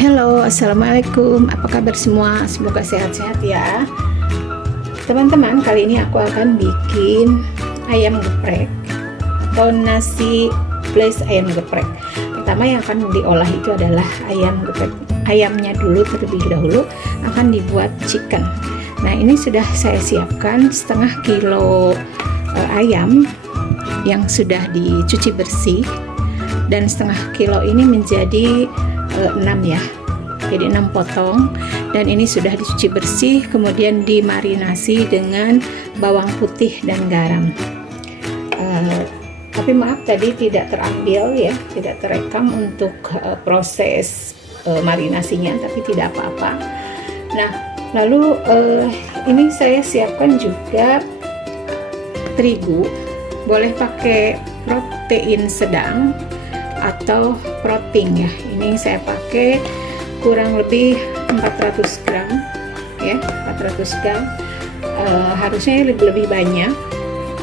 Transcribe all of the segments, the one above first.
Halo, assalamualaikum. Apa kabar semua? Semoga sehat-sehat ya, teman-teman. Kali ini aku akan bikin ayam geprek atau nasi plus ayam geprek. Pertama yang akan diolah itu adalah ayam geprek. Ayamnya dulu terlebih dahulu akan dibuat chicken. Nah, ini sudah saya siapkan setengah kilo ayam yang sudah dicuci bersih, dan setengah kilo ini menjadi 6 ya, jadi 6 potong, dan ini sudah dicuci bersih, kemudian dimarinasi dengan bawang putih dan garam. Tapi maaf tadi tidak terambil ya, tidak terekam untuk proses marinasinya, tapi tidak apa-apa. Nah, lalu ini saya siapkan juga terigu, boleh pakai protein sedang atau protein ya. Ini saya pakai kurang lebih 400 gram ya, 400 gram. Harusnya lebih banyak,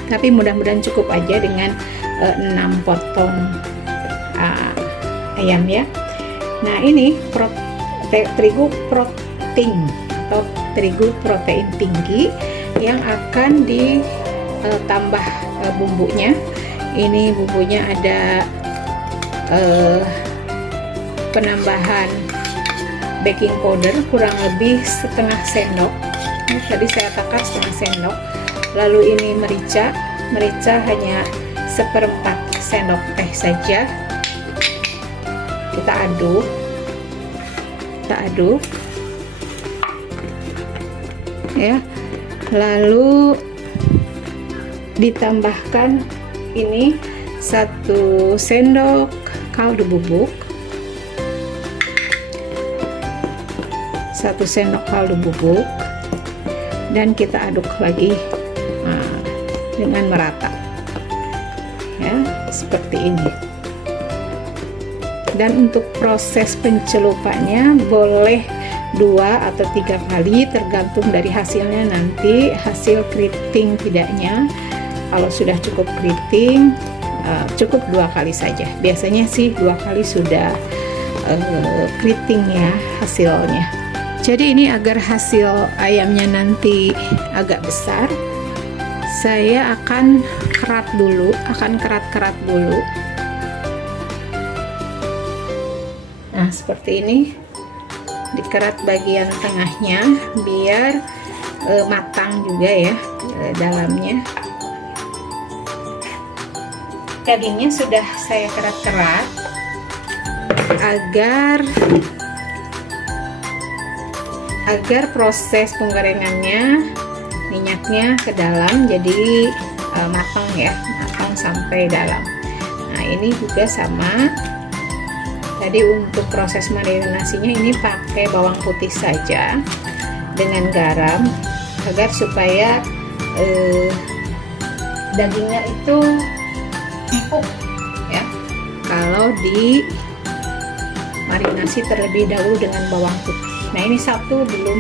tapi mudah-mudahan cukup aja dengan 6 potong ayam ya. Nah, ini terigu protein atau terigu protein tinggi yang akan ditambah bumbunya. Ini bumbunya ada penambahan baking powder kurang lebih setengah sendok. Ini tadi saya takar setengah sendok. Lalu ini merica hanya 1/4 sendok teh saja. Kita aduk ya. Lalu ditambahkan ini 1 sendok kaldu bubuk, 1 sendok kaldu bubuk, dan kita aduk lagi dengan merata ya, seperti ini. Dan untuk proses pencelupannya boleh 2 atau 3 kali, tergantung dari hasilnya nanti, hasil keriting tidaknya. Kalau sudah cukup keriting, cukup 2 kali saja. Biasanya sih 2 kali sudah keriting ya hasilnya. Jadi ini agar hasil ayamnya nanti agak besar, saya akan kerat dulu, kerat dulu. Nah, seperti ini, dikerat bagian tengahnya biar matang juga ya dalamnya. Dagingnya sudah saya kerat-kerat agar proses penggorengannya minyaknya ke dalam, jadi matang ya, matang sampai dalam. Nah, ini juga sama. Tadi untuk proses marinasinya ini pakai bawang putih saja dengan garam agar supaya dagingnya itu empuk ya. Kalau di marinasi terlebih dahulu dengan bawang putih. Nah, ini satu belum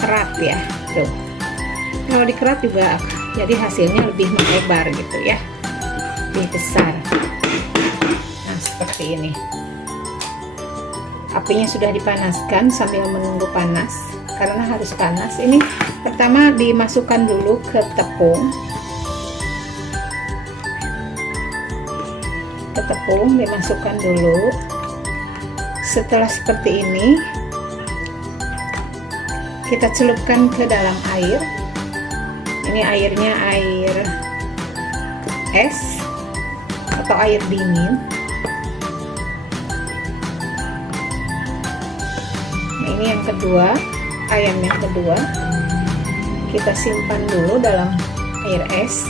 kerat ya, tuh. Kalau dikerat juga jadi hasilnya lebih melebar gitu ya, lebih besar. Nah, seperti ini. Apinya sudah dipanaskan sambil menunggu panas, karena harus panas. Ini pertama dimasukkan dulu ke tepung. Dimasukkan dulu. Setelah seperti ini, kita celupkan ke dalam air. Ini airnya air es atau air dingin. Nah, ini yang kedua, ayam yang kedua kita simpan dulu dalam air es.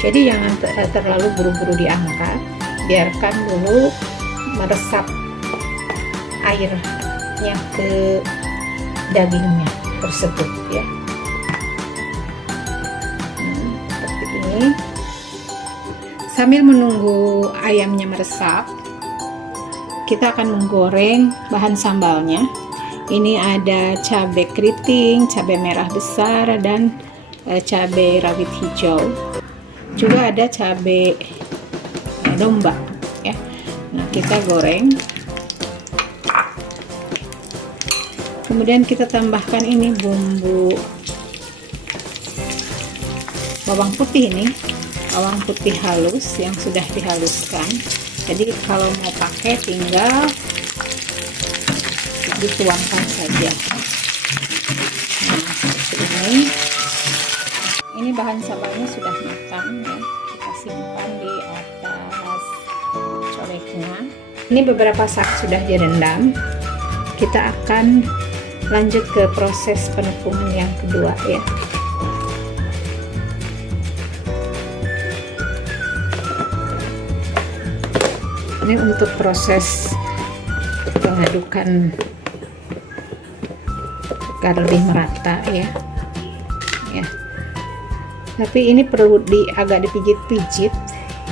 Jadi jangan terlalu buru-buru diangkat, biarkan dulu meresap airnya ke dagingnya tersebut ya. Seperti ini. Sambil menunggu ayamnya meresap, kita akan menggoreng bahan sambalnya. Ini ada cabai keriting, cabai merah besar, dan cabai rawit hijau. Juga ada cabai domba ya. Nah, kita goreng Kemudian kita tambahkan ini bumbu bawang putih, ini bawang putih halus yang sudah dihaluskan. Jadi kalau mau pakai tinggal dituangkan saja. Nah, seperti ini bahan sambalnya sudah matang ya, kita simpan di atas coleknya. Ini beberapa saat sudah direndam. Kita akan lanjut ke proses penepungan yang kedua ya. Ini untuk proses pengadukan agar lebih merata ya. Tapi ini perlu agak dipijit-pijit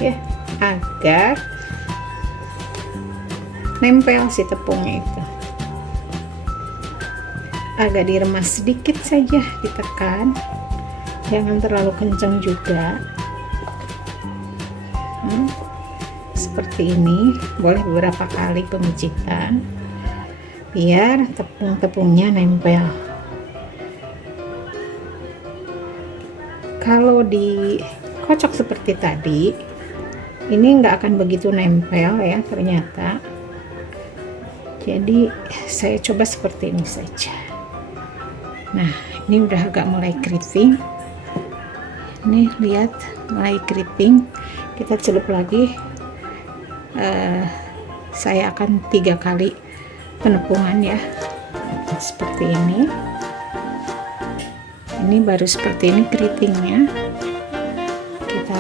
ya, agar nempel si tepungnya itu. Agak diremas sedikit saja, ditekan, jangan terlalu kencang juga. Seperti ini, boleh beberapa kali pemijitan biar tepung-tepungnya nempel. Kalau dikocok seperti tadi, ini nggak akan begitu nempel ya ternyata. Jadi saya coba seperti ini saja. Nah, ini udah agak mulai keriting. Nih lihat, mulai keriting. Kita celup lagi. Saya akan 3 kali penepungan ya, seperti ini. Ini baru seperti ini keritingnya. Kita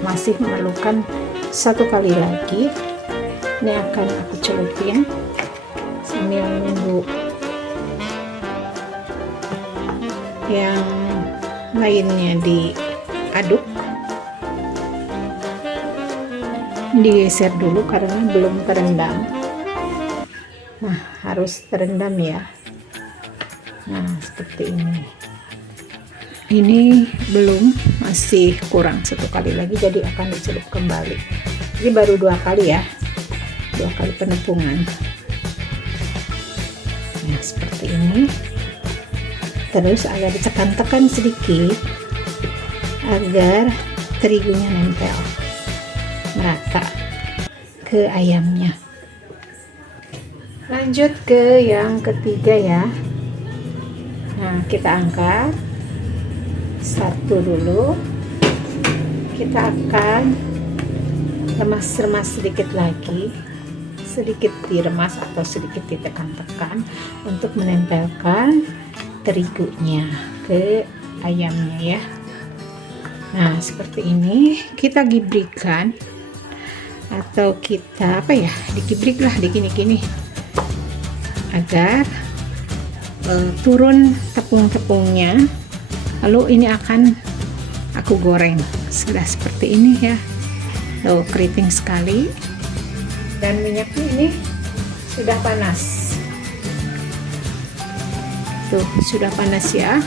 masih memerlukan 1 kali lagi. Ini akan aku celupin sambil menunggu yang lainnya diaduk. Digeser dulu karena belum terendam. Nah, harus terendam ya. Nah, seperti ini. Ini belum, masih kurang 1 kali lagi, jadi akan dicelup kembali. Jadi baru 2 kali ya, 2 kali penepungan. Nah, seperti ini. Terus agak ditekan-tekan sedikit agar terigunya nempel merata ke ayamnya. Lanjut ke yang ketiga ya. Nah, kita angkat 1 dulu. Kita akan remas-remas sedikit lagi, sedikit diremas atau sedikit ditekan-tekan untuk menempelkan terigunya ke ayamnya ya. Nah, seperti ini kita gibrikan, atau kita apa ya, dikibrik lah, digini-gini agar turun tepung-tepungnya. Lalu ini akan aku goreng. Sudah seperti ini ya, tuh keriting sekali, dan minyaknya ini sudah panas. Tuh sudah panas ya.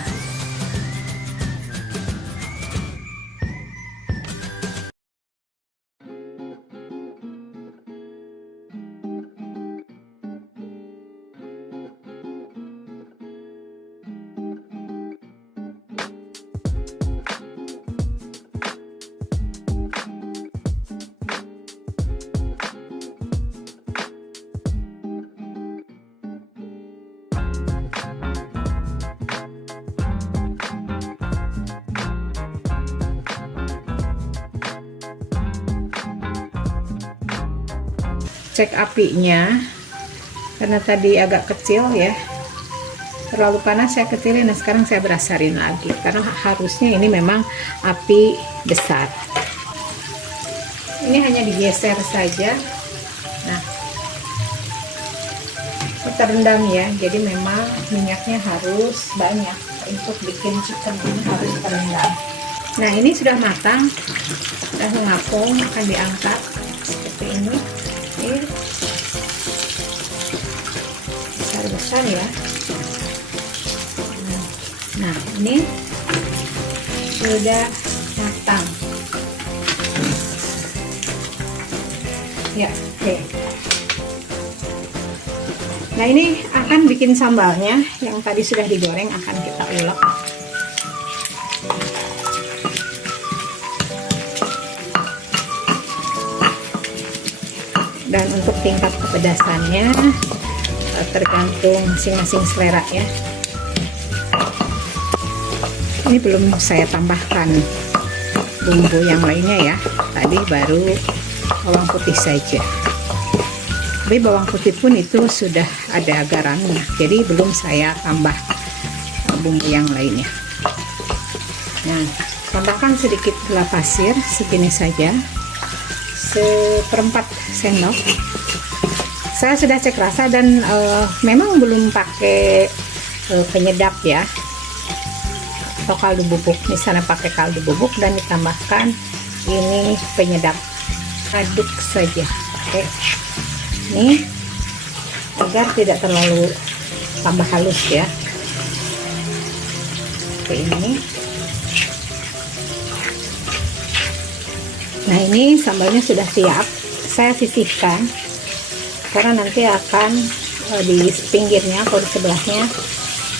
Cek apinya, karena tadi agak kecil ya, terlalu panas saya kecilin. Nah, sekarang saya berasarin lagi karena harusnya ini memang api besar. Ini hanya digeser saja. Nah, terendam ya, jadi memang minyaknya harus banyak untuk bikin chicken ini, harus terendam. Nah, ini sudah matang, sudah mengapung, akan diangkat seperti ini. Besar-besar ya. Nah, ini sudah matang ya. Oke, Nah, ini akan bikin sambalnya yang tadi sudah digoreng akan kita ulek. Dan untuk tingkat kepedasannya tergantung masing-masing selera ya. Ini belum saya tambahkan bumbu yang lainnya ya. Tadi baru bawang putih saja. Tapi bawang putih pun itu sudah ada garamnya, jadi belum saya tambah bumbu yang lainnya. Nah, tambahkan sedikit gula pasir segini saja, 1/4 sendok. Saya sudah cek rasa dan memang belum pakai penyedap ya, atau kaldu bubuk. Misalnya pakai kaldu bubuk dan ditambahkan ini penyedap, aduk saja. Oke, ini agar tidak terlalu tambah halus ya. Oke, ini. Nah, ini sambalnya sudah siap. Saya sisihkan karena nanti akan di pinggirnya atau di sebelahnya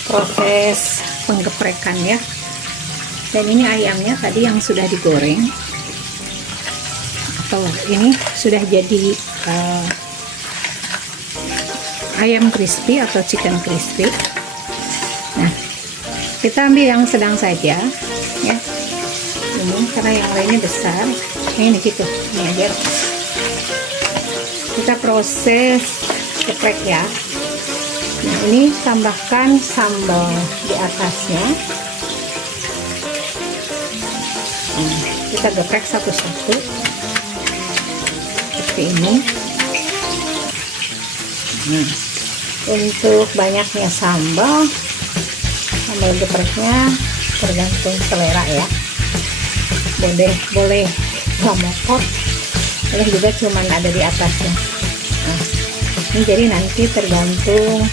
proses penggeprekan ya. Dan ini ayamnya tadi yang sudah digoreng, atau ini sudah jadi ayam crispy atau chicken crispy. Nah, kita ambil yang sedang saja ya, ini karena yang lainnya besar. Ini gitu, ini aja. Kita proses geprek ya. Nah, ini tambahkan sambal di atasnya. Kita geprek satu-satu seperti ini. Nah, untuk banyaknya sambal gepreknya tergantung selera ya. Boleh mokok, boleh juga cuman ada di atasnya. Nah, ini jadi nanti tergantung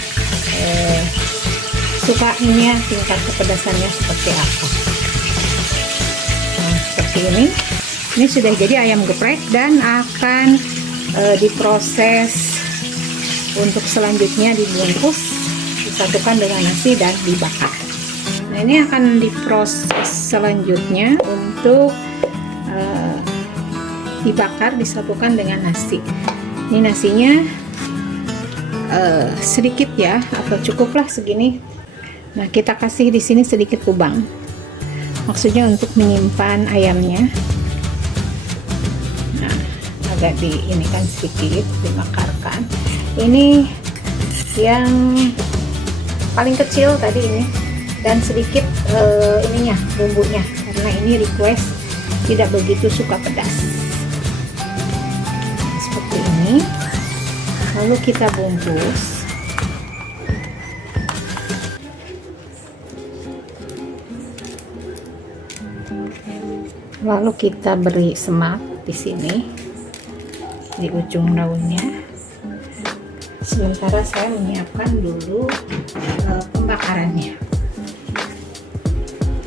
sukanya tingkat kepedasannya seperti apa. Nah, seperti ini. Ini sudah jadi ayam geprek dan akan diproses untuk selanjutnya dibungkus, disatukan dengan nasi dan dibakar. Nah, ini akan diproses selanjutnya untuk dibakar, disatukan dengan nasi. Ini nasinya sedikit ya, atau cukuplah segini. Nah, kita kasih di sini sedikit lubang, maksudnya untuk menyimpan ayamnya. Nah, agak ini kan sedikit dibakarkan. Ini yang paling kecil tadi ini, dan sedikit ininya bumbunya, karena ini request tidak begitu suka pedas. Seperti ini. Lalu kita bungkus. Lalu kita beri semak di sini di ujung daunnya. Sementara saya menyiapkan dulu pembakarannya.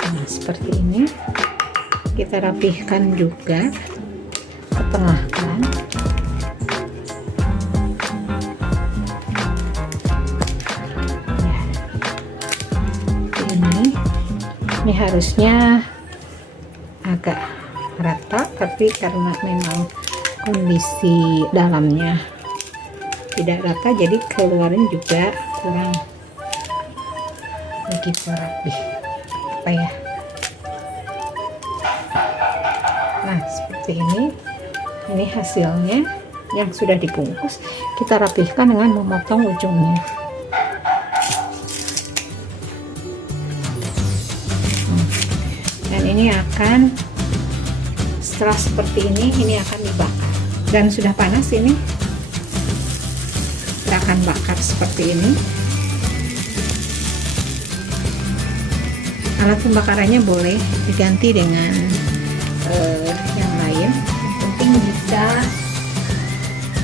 Nah, seperti ini. Kita rapihkan juga, ketengahkan. Ini harusnya agak rata, tapi karena memang kondisi dalamnya tidak rata, jadi keluarin juga kurang begitu rapi apa ya. Nah, seperti ini hasilnya yang sudah dibungkus. Kita rapihkan dengan memotong ujungnya. Dan ini akan, setelah seperti ini akan dibakar. Dan sudah panas ini, kita akan bakar seperti ini. Alat pembakarannya boleh diganti dengan yang lain, yang penting bisa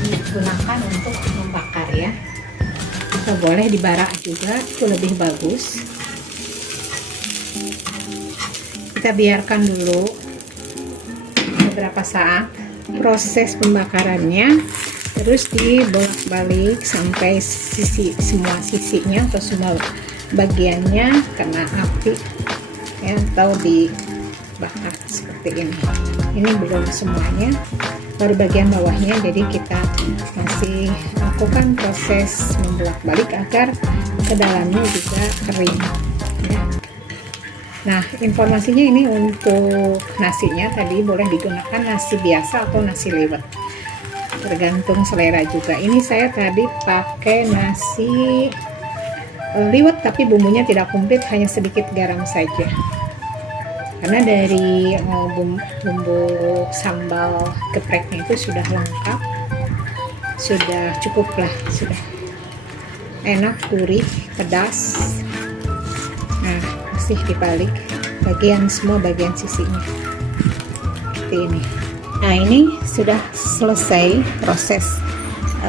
digunakan untuk membakar ya. Atau boleh dibarak juga, itu lebih bagus. Kita biarkan dulu beberapa saat. Proses pembakarannya terus dibolak-balik sampai semua sisinya atau semua bagiannya kena api ya, atau dibakar seperti ini. Ini belum semuanya, baru bagian bawahnya, jadi kita masih lakukan proses membolak-balik agar ke dalamnya juga kering ya. Nah, informasinya ini untuk nasinya tadi boleh digunakan nasi biasa atau nasi liwet, tergantung selera juga. Ini saya tadi pakai nasi liwet tapi bumbunya tidak komplit, hanya sedikit garam saja, karena dari bumbu sambal gepreknya itu sudah lengkap, sudah cukup lah, sudah enak, gurih, pedas. Nah, masih dibalik semua bagian sisinya seperti ini. Nah, ini sudah selesai proses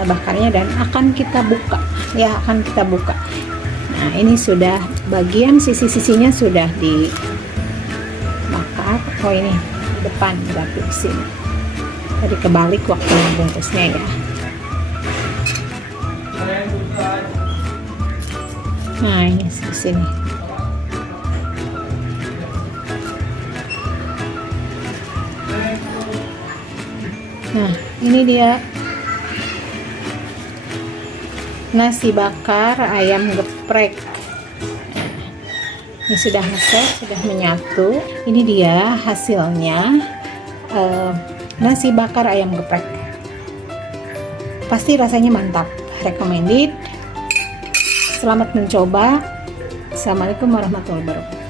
bakarnya dan akan kita buka ya, Nah, ini sudah bagian sisi-sisinya sudah dibakar. Oh, ini depan berarti di sini. Tadi kebalik waktu membungkusnya ya. Nah, ini di sini. Nah, ini dia nasi bakar ayam geprek. Ini sudah ngesek, sudah menyatu. Ini dia hasilnya, nasi bakar ayam geprek. Pasti rasanya mantap, recommended. Selamat mencoba. Assalamualaikum warahmatullahi wabarakatuh.